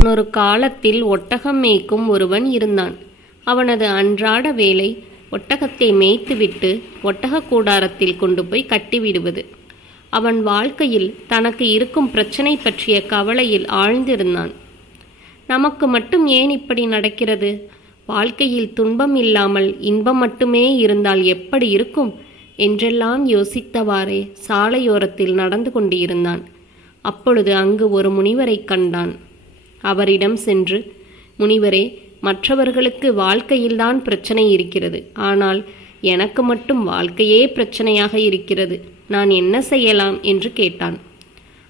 முன்னொரு காலத்தில் ஒட்டகம் மேய்க்கும் ஒருவன் இருந்தான். அவனது அன்றாட வேலை ஒட்டகத்தை மேய்த்துவிட்டு ஒட்டக கூடாரத்தில் கொண்டு போய் கட்டிவிடுவது. அவன் வாழ்க்கையில் தனக்கு இருக்கும் பிரச்சனை பற்றிய கவலையில் ஆழ்ந்திருந்தான். நமக்கு மட்டும் ஏன் இப்படி நடக்கிறது? வாழ்க்கையில் துன்பம் இல்லாமல் இன்பம் மட்டுமே இருந்தால் எப்படி இருக்கும் என்றெல்லாம் யோசித்தவாறே சாலையோரத்தில் நடந்து கொண்டிருந்தான். அப்பொழுது அங்கு ஒரு முனிவரை கண்டான். அவரிடம் சென்று, முனிவரே, மற்றவர்களுக்கு வாழ்க்கையில்தான் பிரச்சனை இருக்கிறது, ஆனால் எனக்கு மட்டும் வாழ்க்கையே பிரச்சனையாக இருக்கிறது, நான் என்ன செய்யலாம் என்று கேட்டான்.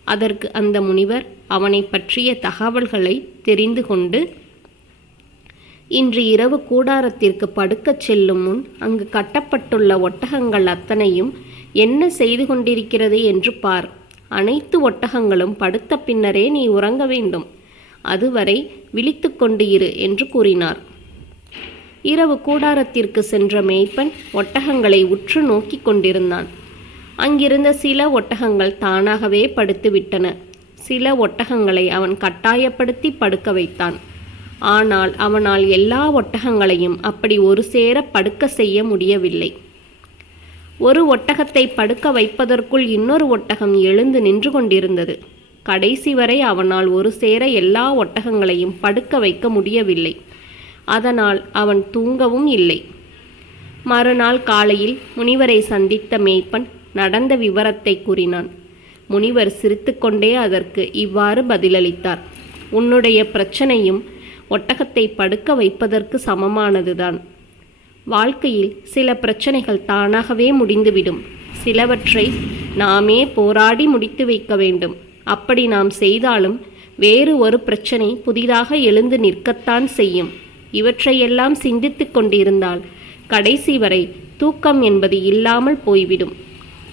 அதற்கு அந்த முனிவர் அவனை பற்றிய தகவல்களை தெரிந்து கொண்டு, இன்று இரவு கூடாரத்திற்கு படுக்கச் செல்லும் முன் அங்கு கட்டப்பட்டுள்ள ஒட்டகங்கள் அத்தனையும் என்ன செய்து கொண்டிருக்கிறது என்று பார். அனைத்து ஒட்டகங்களும் படுத்த பின்னரே நீ உறங்க வேண்டும். அதுவரை விழித்து கொண்டு இரு என்று கூறினார். இரவு கூடாரத்திற்கு சென்ற மேய்ப்பன் ஒட்டகங்களை உற்று நோக்கி கொண்டிருந்தான். அங்கிருந்த சில ஒட்டகங்கள் தானாகவே படுத்து விட்டன. சில ஒட்டகங்களை அவன் கட்டாயப்படுத்தி படுக்க வைத்தான். ஆனால் அவனால் எல்லா ஒட்டகங்களையும் அப்படி ஒரு சேர படுக்க செய்ய முடியவில்லை. ஒரு ஒட்டகத்தை படுக்க வைப்பதற்குள் இன்னொரு ஒட்டகம் எழுந்து நின்று கொண்டிருந்தது. கடைசி வரை அவனால் ஒரு சேர எல்லா ஒட்டகங்களையும் படுக்க வைக்க முடியவில்லை. அதனால் அவன் தூங்கவும் இல்லை. மறுநாள் காலையில் முனிவரை சந்தித்த மேய்ப்பன் நடந்த விவரத்தை கூறினான். முனிவர் சிரித்துக்கொண்டே அதற்கு இவ்வாறு பதிலளித்தார். உன்னுடைய பிரச்சனையும் ஒட்டகத்தை படுக்க வைப்பதற்கு சமமானதுதான். வாழ்க்கையில் சில பிரச்சனைகள் தானாகவே முடிந்துவிடும். சிலவற்றை நாமே போராடி முடித்து வைக்க வேண்டும். அப்படி நாம் செய்தாலும் வேறு ஒரு பிரச்சனை புதிதாக எழுந்து நிற்கத்தான் செய்யும். இவற்றையெல்லாம் சிந்தித்து கொண்டிருந்தால் கடைசி வரை தூக்கம் என்பது இல்லாமல் போய்விடும்.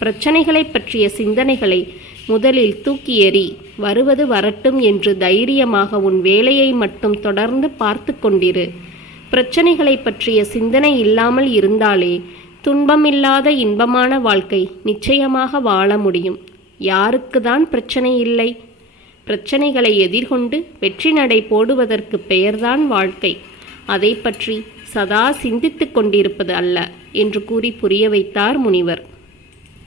பிரச்சனைகளை பற்றிய சிந்தனைகளை முதலில் தூக்கி எறி. வருவது வரட்டும் என்று தைரியமாக உன் வேலையை மட்டும் தொடர்ந்து பார்த்து கொண்டிரு. பிரச்சனைகளை பற்றிய சிந்தனை இல்லாமல் இருந்தாலே துன்பமில்லாத இன்பமான வாழ்க்கை நிச்சயமாக வாழ முடியும். யாருக்குதான் பிரச்சனை இல்லை? பிரச்சனைகளை எதிர்கொண்டு வெற்றி நடை போடுவதற்கு பெயர்தான் வாழ்க்கை. அதை பற்றி சதா சிந்தித்து கொண்டிருப்பது அல்ல என்று கூறி புரிய வைத்தார் முனிவர்.